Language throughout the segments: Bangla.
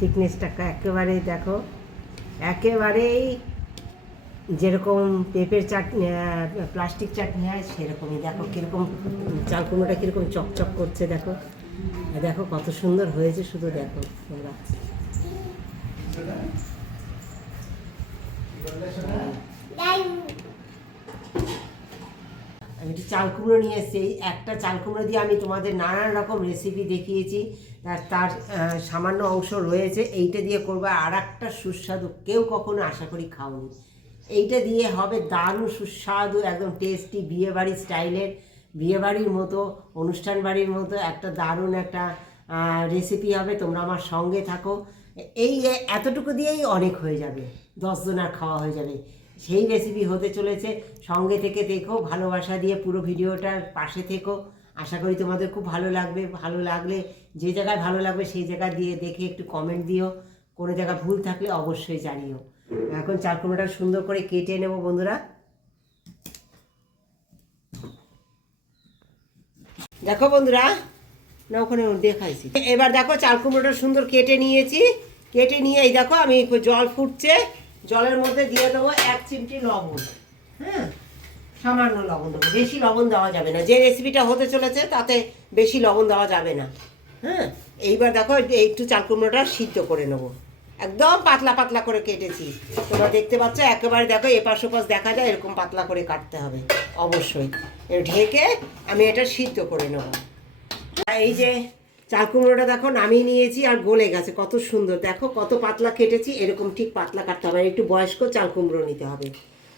থিকনেসটা একেবারেই দেখো, একেবারেই যেরকম পেঁপের চাটনি প্লাস্টিক চাটনি হয় সেরকমই। দেখো কীরকম চাল কুমড়োটা কীরকম চকচক করছে, দেখো দেখো কত সুন্দর হয়েছে, শুধু দেখো তোমরা। আমি একটু চাল কুমড়ো নিয়ে এসেছি। এই একটা চাল কুমড়ো দিয়ে আমি তোমাদের নানান রকম রেসিপি দেখিয়েছি, তার সামান্য অংশ রয়েছে। এইটা দিয়ে করবে আর একটা সুস্বাদু, কেউ কখনো আশা করি খাওনি। এইটা দিয়ে হবে দারুণ সুস্বাদু, একদম টেস্টি, বিয়েবাড়ির স্টাইলের, বিয়েবাড়ির মতো, অনুষ্ঠান বাড়ির মতো একটা দারুণ একটা রেসিপি হবে। তোমরা আমার সঙ্গে থাকো। এই এতটুকু দিয়েই অনেক হয়ে যাবে, 10 জনের খাওয়া হয়ে যাবে। সেই রেসিপি হতে চলেছে, সঙ্গে থেকে দেখো, ভালোবাসা দিয়ে পুরো ভিডিওটার পাশে থেকো। আশা করি তোমাদের খুব ভালো লাগবে। ভালো লাগলে, যে জায়গায় ভালো লাগবে সেই জায়গায় দিয়ে দেখে একটু কমেন্ট দিও, কোনো জায়গায় ভুল থাকলে অবশ্যই জানিও। এখন চাল কুমড়োটা সুন্দর করে কেটে নেব বন্ধুরা। দেখো বন্ধুরা, না ওখানে দেখাইছি। এবার দেখো চাল কুমড়োটা সুন্দর কেটে নিয়েছি। কেটে নিয়ে এই দেখো আমি জল ফুটছে, জলের মধ্যে দিয়ে দেবো 1 চিমটি লবণ। হ্যাঁ, সামান্য লবণ দেবো, বেশি লবণ দেওয়া যাবে না। যে রেসিপিটা হতে চলেছে তাতে বেশি লবণ দেওয়া যাবে না। হ্যাঁ, এইবার দেখো একটু চাল কুমড়োটা সিদ্ধ করে নেবো। একদম পাতলা পাতলা করে কেটেছি, তোমরা দেখতে পাচ্ছ। একেবারে দেখো এপাশ ওপাশ দেখা যায়, এরকম পাতলা করে কাটতে হবে অবশ্যই। ঢেকে আমি এটা সিদ্ধ করে নেব। এই যে চাল কুমড়োটা দেখো নামিয়ে নিয়েছি, আর গলে গেছে কত সুন্দর। দেখো কত পাতলা কেটেছি, এরকম ঠিক পাতলা কাটতে হবে। একটু বয়স্ক চাল কুমড়ো নিতে হবে।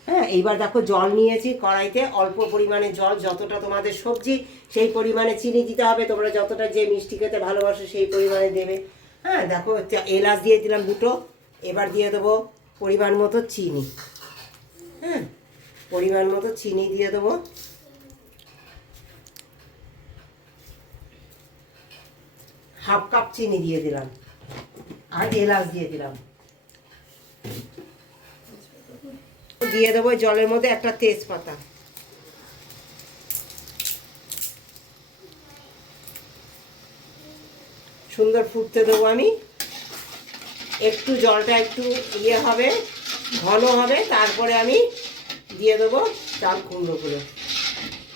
হ্যাঁ, এইবার দেখো জল নিয়েছি কড়াইতে, অল্প পরিমাণে জল, যতটা তোমাদের সবজি সেই পরিমাণে চিনি দিতে হবে। তোমরা যতটা যে মিষ্টি খেতে ভালোবাসো সেই পরিমাণে দেবে। হ্যাঁ, দেখো এলাচ দিয়ে দিলাম 2টো। এবার দিয়ে দেবো পরিমাণ মতো চিনি। হ্যাঁ, পরিমাণ মতো চিনি দিয়ে দেবো। হাফ কাপ চিনি দিয়ে দিলাম, আর এলাচ দিয়ে দিলাম। দিয়ে দেবো জলের মধ্যে একটা তেজপাতা। সুন্দর ফুটতে দেবো আমি। একটু জলটা একটু ইয়ে হবে, ঘন হবে, তারপরে আমি দিয়ে দেবো চাল কুমড়োগুলো।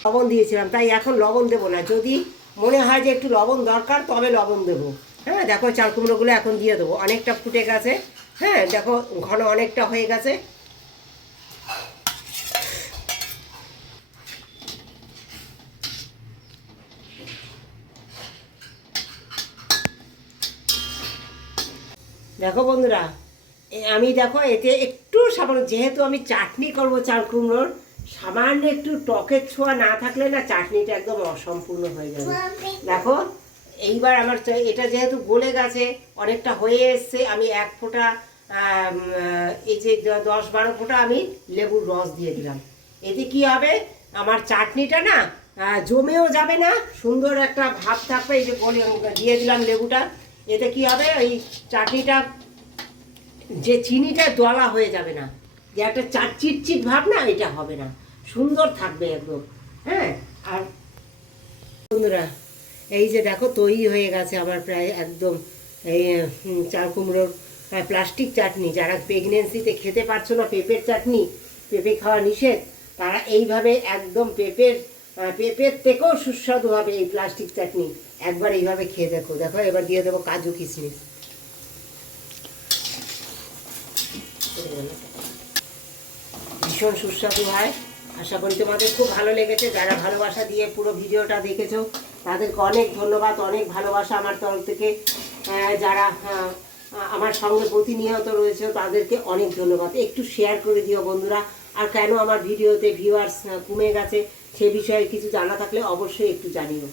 লবণ দিয়েছিলাম, তাই এখন লবণ দেবো না। যদি মনে হয় যে একটু লবণ দরকার তবে লবণ দেবো। হ্যাঁ, দেখো চাল কুমড়োগুলো এখন দিয়ে দেবো। অনেকটা ফুটে গেছে। হ্যাঁ, দেখো ঘন অনেকটা হয়ে গেছে। দেখো বন্ধুরা, আমি দেখো এতে একটু সামান্য, যেহেতু আমি চাটনি করব চাল কুমড়োর, সামান্য একটু টকের ছোঁয়া না থাকলে না চাটনিটা একদম অসম্পূর্ণ হয়ে যাবে। দেখো এইবার আমার এটা যেহেতু গলে গেছে, অনেকটা হয়ে এসছে, আমি 1 ফোঁটা এই যে 10-12 ফোঁটা আমি লেবুর রস দিয়ে দিলাম। এতে কি হবে, আমার চাটনিটা না জমেও যাবে না, সুন্দর একটা ভাব থাকবে। এই যে গলে দিয়ে দিলাম লেবুটা, এতে কি হবে, ওই চাটনিটা যে চিনিটা দলা হয়ে যাবে না, যে একটা চিটচিট ভাব না, এটা হবে না, সুন্দর থাকবে একদম। হ্যাঁ, আর বন্ধুরা এই যে দেখো তৈরি হয়ে গেছে আমার প্রায় একদম এই চাল কুমড়োর প্লাস্টিক চাটনি। যারা প্রেগনেন্সিতে খেতে পারছো না পেঁপের চাটনি, পেঁপে খাওয়া নিষেধ, তারা এইভাবে একদম পেঁপের থেকেও সুস্বাদু হবে এই প্লাস্টিক চাটনি। একবার এইভাবে খেয়ে দেখো। দেখো এবার দিয়ে দেবো কাজু কিশমিশ। ভীষণ সুস্বাদু হয়। আশা করি তোমাদের খুব ভালো লেগেছে। যারা ভালোবাসা দিয়ে পুরো ভিডিওটা দেখেছো তাদেরকে অনেক ধন্যবাদ, অনেক ভালোবাসা আমার তরফ থেকে। যারা আমার সঙ্গে প্রতিনিয়ত রয়েছে তাদেরকে অনেক ধন্যবাদ। একটু শেয়ার করে দিও বন্ধুরা। আর কেন আমার ভিডিওতে ভিউয়ার্স কমে গেছে সে বিষয়ে কিছু জানা থাকলে অবশ্যই একটু জানিও।